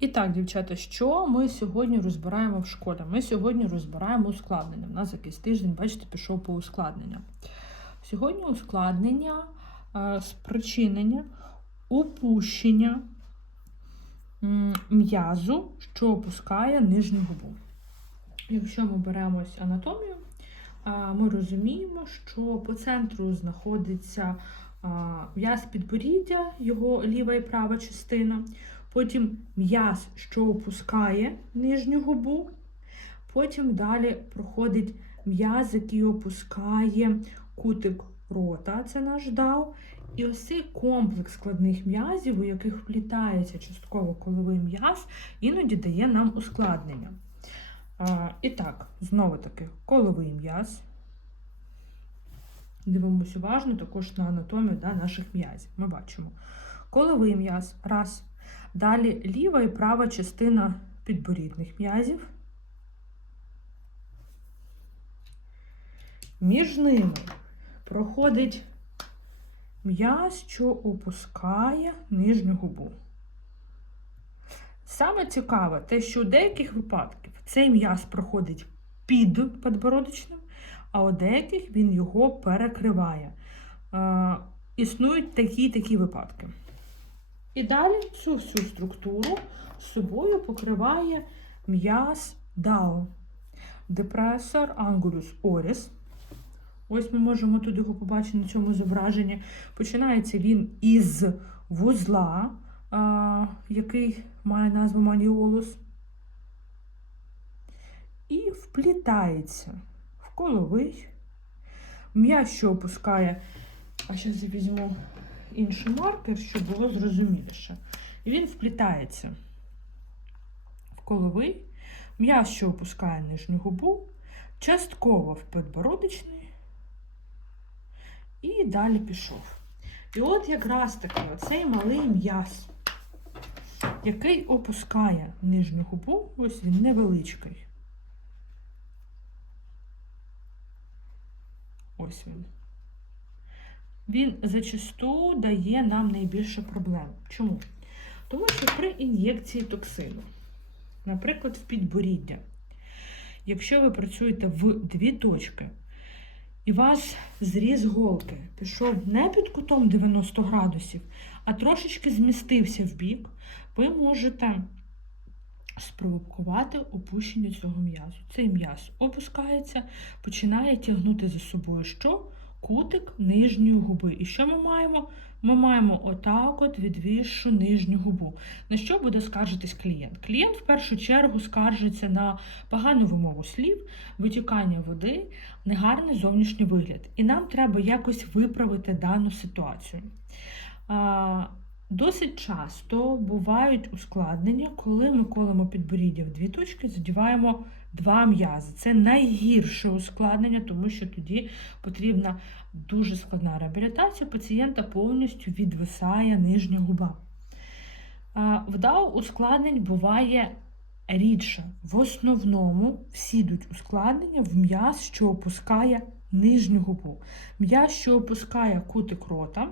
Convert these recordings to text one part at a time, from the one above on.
І так, дівчата, що ми сьогодні розбираємо в школі? Ми сьогодні розбираємо ускладнення. У нас якийсь тиждень, бачите, пішов по ускладненням. Сьогодні ускладнення, е, спричинення, упущення м'язу, що опускає нижню губу. Якщо ми беремось анатомію, а, ми розуміємо, що по центру знаходиться а, м'яз підборіддя, його ліва і права частина. Потім м'яз, що опускає нижню губу. Потім далі проходить м'яз, який опускає кутик рота, це наш дав. І ось цей комплекс складних м'язів, у яких вплітається частково коловий м'яз, іноді дає нам ускладнення. А, і так, знову таки, коловий м'яз. Дивимось уважно також на анатомію да, наших м'язів. Ми бачимо коловий м'яз, раз. Далі ліва і права частина підборідних м'язів. Між ними проходить м'яз, що опускає нижню губу. Саме цікаве те, що у деяких випадків цей м'яз проходить під подбородочним, а у деяких він його перекриває. Е, існують такі такі випадки. І далі цю всю структуру з собою покриває м'яз Дао. Депресор Angulus oris. Ось ми можемо тут його побачити на цьому зображенні. Починається він із вузла, а, який має назву маніолус. І вплітається в коловий. М'яз, що опускає, а зараз я візьму інший маркер, щоб було зрозуміліше. І він вплітається в коловий, м'яз, опускає нижню губу, частково в підбородочний, і далі пішов. І от якраз таки оцей малий м'яз, який опускає нижню губу, ось він невеличкий. Ось він. Він зачасту дає нам найбільше проблем. Чому? Тому що при ін'єкції токсину, наприклад, в підборіддя, якщо ви працюєте в дві точки, і вас зріз голки пішов не під кутом 90 градусів, а трошечки змістився в бік, ви можете спровокувати опущення цього м'язу. Цей м'яз опускається, починає тягнути за собою що? Кутик нижньої губи. І що ми маємо? Ми маємо отак от відвісшу нижню губу. На що буде скаржитись клієнт? Клієнт в першу чергу скаржиться на погану вимову слів, витікання води, негарний зовнішній вигляд. І нам треба якось виправити дану ситуацію. Досить часто бувають ускладнення, коли ми колемо підборіддя в дві точки, задіваємо два м'язи. Це найгірше ускладнення, тому що тоді потрібна дуже складна реабілітація. Пацієнта повністю відвисає нижня губа. В ДАУ ускладнень буває рідше. В основному всі йдуть ускладнення в м'яз, що опускає нижню губу. М'яз, що опускає кутик рота.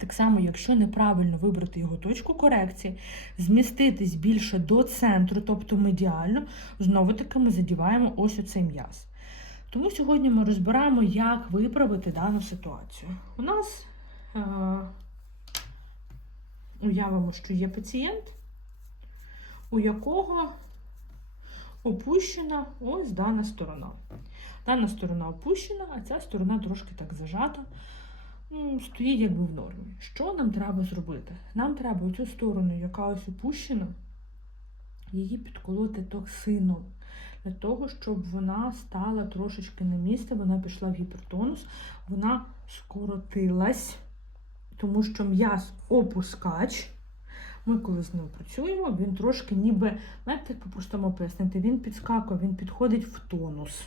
Так само, якщо неправильно вибрати його точку корекції, зміститись більше до центру, тобто медіально, знову таки ми задіваємо ось оцей м'яз. Тому сьогодні ми розбираємо, як виправити дану ситуацію. У нас е- уявимо, що є пацієнт, у якого опущена ось дана сторона. Дана сторона опущена, а ця сторона трошки так зажата стоїть якби в нормі. Що нам треба зробити? Нам треба цю сторону, яка ось опущена, її підколоти токсином. Для того, щоб вона стала трошечки на місце, вона пішла в гіпертонус, вона скоротилась, тому що м'яз опускач. Ми, коли з ним працюємо, він трошки ніби, знаєте, по-простому пояснити, він підскакує, він підходить в тонус.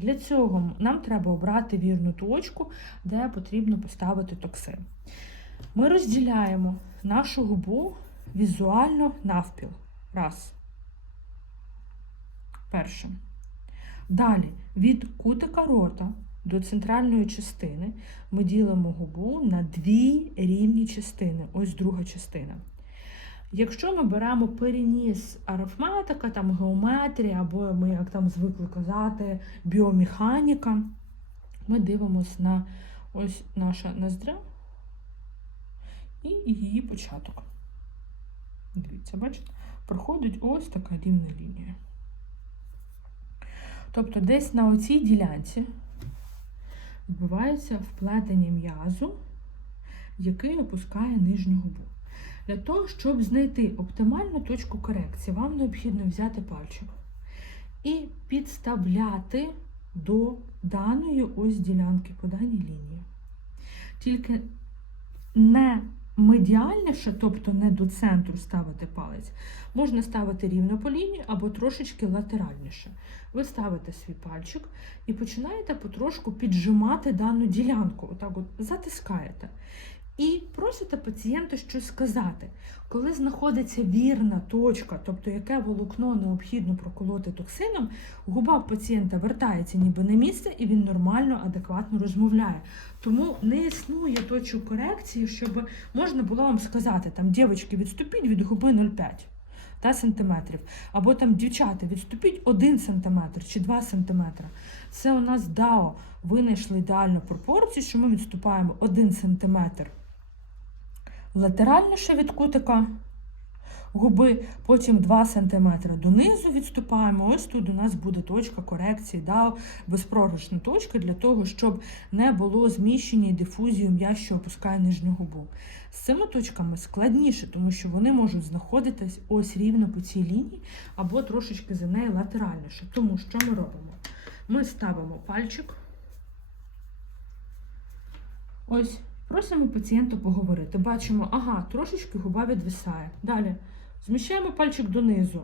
Для цього нам треба обрати вірну точку, де потрібно поставити токсин. Ми розділяємо нашу губу візуально навпіл. Раз. Перше. Далі від кутика рота до центральної частини ми ділимо губу на дві рівні частини. Ось друга частина. Якщо ми беремо переніс арифметика, там геометрія, або ми, як там звикли казати, біомеханіка, ми дивимося на ось наша ноздря і її початок. Дивіться, бачите? Проходить ось така рівна лінія. Тобто десь на оцій ділянці відбувається вплетення м'язу, який опускає нижню губу. Для того, щоб знайти оптимальну точку корекції, вам необхідно взяти пальчик і підставляти до даної ось ділянки по даній лінії. Тільки не медіальніше, тобто не до центру ставити палець, можна ставити рівно по лінії або трошечки латеральніше. Ви ставите свій пальчик і починаєте потрошку піджимати дану ділянку, отак от затискаєте. І просите пацієнта щось сказати. Коли знаходиться вірна точка, тобто яке волокно необхідно проколоти токсином, губа пацієнта вертається ніби на місце, і він нормально, адекватно розмовляє. Тому не існує точок корекції, щоб можна було вам сказати, там, дівчатки, відступіть від губи 0,5 та, сантиметрів. Або там, дівчата, відступіть 1 сантиметр чи 2 сантиметри. Це у нас ДАО винайшли ідеальну пропорцію, що ми відступаємо 1 сантиметр латеральніше від кутика губи, потім 2 см донизу відступаємо. Ось тут у нас буде точка корекції, да, безпророчна точка для того, щоб не було зміщення і дифузії м'яз, що опускає нижню губу. З цими точками складніше, тому що вони можуть знаходитись ось рівно по цій лінії або трошечки за нею латеральніше. Тому що ми робимо? Ми ставимо пальчик. Ось Просимо пацієнта поговорити. Бачимо, ага, трошечки губа відвисає. Далі зміщаємо пальчик донизу.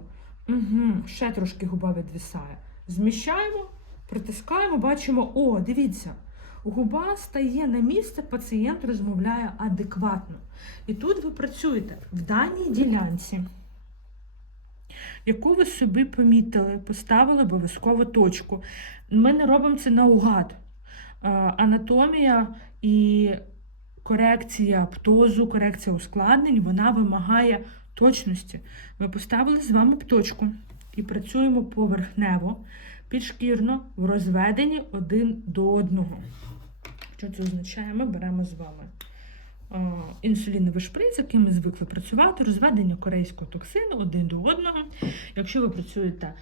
Угу, Ще трошки губа відвисає. Зміщаємо, притискаємо, бачимо, о, дивіться, губа стає на місце, пацієнт розмовляє адекватно. І тут ви працюєте в даній ділянці, яку ви собі помітили, поставили обов'язково точку. Ми не робимо це наугад. Е, Анатомія і корекція птозу, корекція ускладнень, вона вимагає точності. Ми поставили з вами точку і працюємо поверхнево, підшкірно, в розведенні один до одного. Що це означає? Ми беремо з вами е, інсуліновий шприц, яким ми звикли працювати, розведення корейського токсину один до одного. Якщо ви працюєте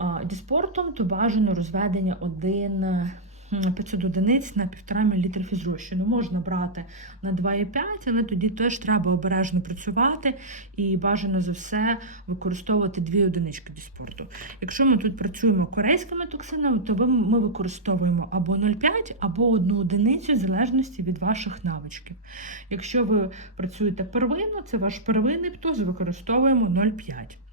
е, діспортом, то бажано розведення один. Е, 500 одиниць на 1,5 мл фізрозчину. Можна брати на 2,5, але тоді теж треба обережно працювати і бажано за все використовувати 2 одинички діспорту. Якщо ми тут працюємо корейськими токсинами, то ми використовуємо або 0,5, або одну одиницю в залежності від ваших навичків. Якщо ви працюєте первинно, це ваш первинний птоз, використовуємо 0,5.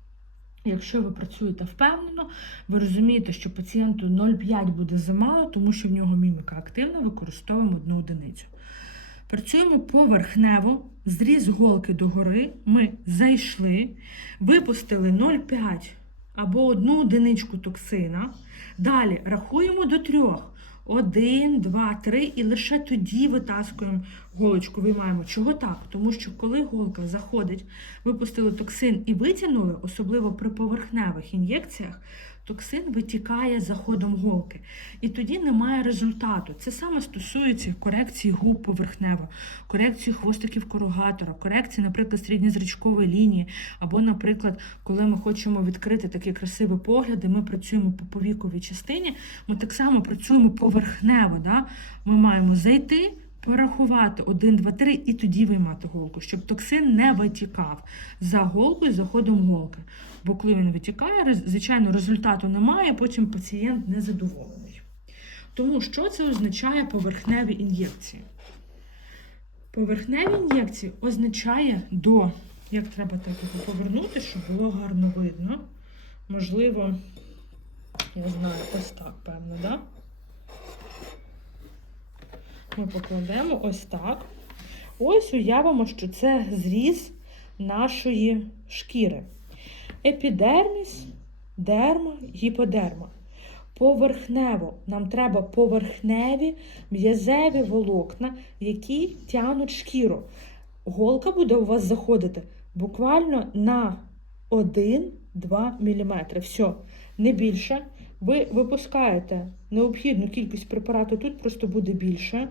Якщо ви працюєте впевнено, ви розумієте, що пацієнту 0,5 буде замало, тому що в нього міміка активна, використовуємо одну одиницю. Працюємо поверхнево, зріз голки догори, ми зайшли, випустили 0,5 або одну одиничку токсина. Далі рахуємо до трьох. Один, два, три, і лише тоді витаскуємо голочку, виймаємо. Чого так? Тому що коли голка заходить, випустили токсин і витягнули, особливо при поверхневих ін'єкціях, токсин витікає за ходом голки. І тоді немає результату. Це саме стосується корекції губ поверхнево, корекції хвостиків корогатора, корекції, наприклад, середньозрачкової лінії, або, наприклад, коли ми хочемо відкрити такі красиві погляди, ми працюємо по повіковій частині, ми так само працюємо поверхнево. Да? Ми маємо зайти. Порахувати 1, 2, 3 і тоді виймати голку, щоб токсин не витікав за голкою, за ходом голки. Бо коли він витікає, звичайно, результату немає, потім пацієнт незадоволений. Тому що це означає поверхневі ін'єкції? Поверхневі ін'єкції означає до, як треба так повернути, щоб було гарно видно. Можливо, я знаю, ось так, певно, да? Ми покладемо ось так. Ось уявимо, що це зріз нашої шкіри. Епідерміс, дерма, гіподерма. Поверхнево. Нам треба поверхневі м'язеві волокна, які тягнуть шкіру. Голка буде у вас заходити буквально на 1-2 мм. Все, не більше. Ви випускаєте необхідну кількість препарату, тут просто буде більше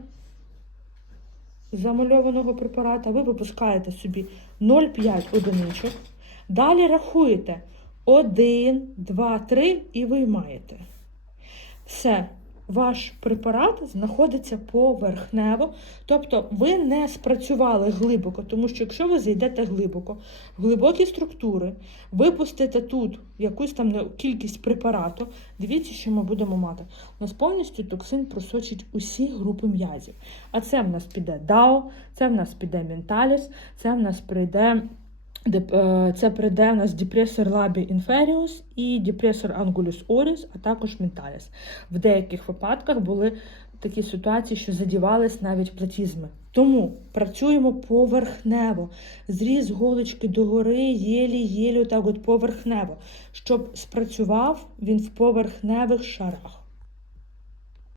замальованого препарата. Ви випускаєте собі 0,5 одиничок. Далі рахуєте 1, 2, 3 і виймаєте. Все, ваш препарат знаходиться поверхнево, тобто ви не спрацювали глибоко, тому що якщо ви зайдете глибоко, в глибокі структури, випустите тут якусь там кількість препарату, дивіться, що ми будемо мати. У нас повністю токсин просочить усі групи м'язів. А це в нас піде DAO, це в нас піде Mentalis, це в нас прийде. Е, Це прийде у нас депресор Labi Inferius і депресор Angulus Oris, а також Mentalis. В деяких випадках були такі ситуації, що задівались навіть платізми. Тому працюємо поверхнево. Зріз голочки догори, єлі-єлі, так от поверхнево, щоб спрацював він в поверхневих шарах.